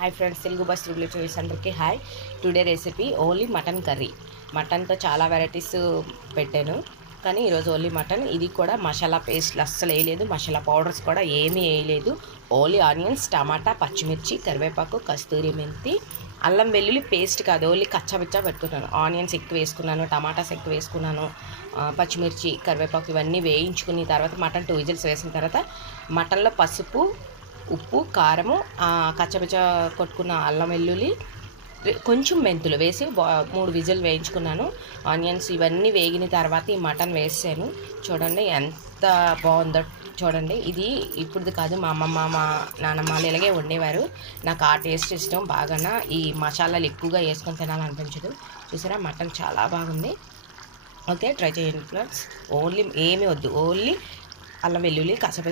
Hi friends, Telugu బస్ relatives అందరికీ hi. Today recipe only mutton curry. మటన్తో చాలా వెరైటీస్ పెట్టాను, కానీ ఈరోజు ఓన్లీ మటన్. ఇది కూడా మసాలా పేస్ట్లు అస్సలు వేయలేదు, మసాలా పౌడర్స్ కూడా ఏమీ వేయలేదు. ఓన్లీ ఆనియన్స్, టమాటా, పచ్చిమిర్చి, కరివేపాకు, కస్తూరి మెంతి, అల్లం వెల్లుల్లి పేస్ట్ కాదు, ఓన్లీ కచ్చాబిచ్చా పెట్టుకున్నాను. ఆనియన్స్ ఎక్కువ వేసుకున్నాను, టమాటాస్ ఎక్కువ వేసుకున్నాను, పచ్చిమిర్చి, కరివేపాకు ఇవన్నీ వేయించుకుని తర్వాత మటన్ 2 విజిల్స్ వేసిన తర్వాత మటన్లో పసుపు, ఉప్పు, కారము, కచ్చపచ్చ కొట్టుకున్న అల్లం వెల్లుల్లి, కొంచెం మెంతులు వేసి 3 విజిల్ వేయించుకున్నాను. ఆనియన్స్ ఇవన్నీ వేగిన తర్వాత ఈ మటన్ వేసాను. చూడండి ఎంత బాగుందో చూడండి. ఇది ఇప్పుడుది కాదు, మా అమ్మమ్మ మా నాన్నమ్మ ఇలాగే వండేవారు. నాకు ఆ టేస్ట్ ఇష్టం బాగా. ఈ మసాలాలు ఎక్కువగా వేసుకొని తినాలనిపించదు. చూసారా, మటన్ చాలా బాగుంది. ఓకే, ట్రై చేయండి ఫ్రెండ్స్. ఓన్లీ ఏమీ వద్దు, ఓన్లీ అల్లం వెల్లుల్లి, కసప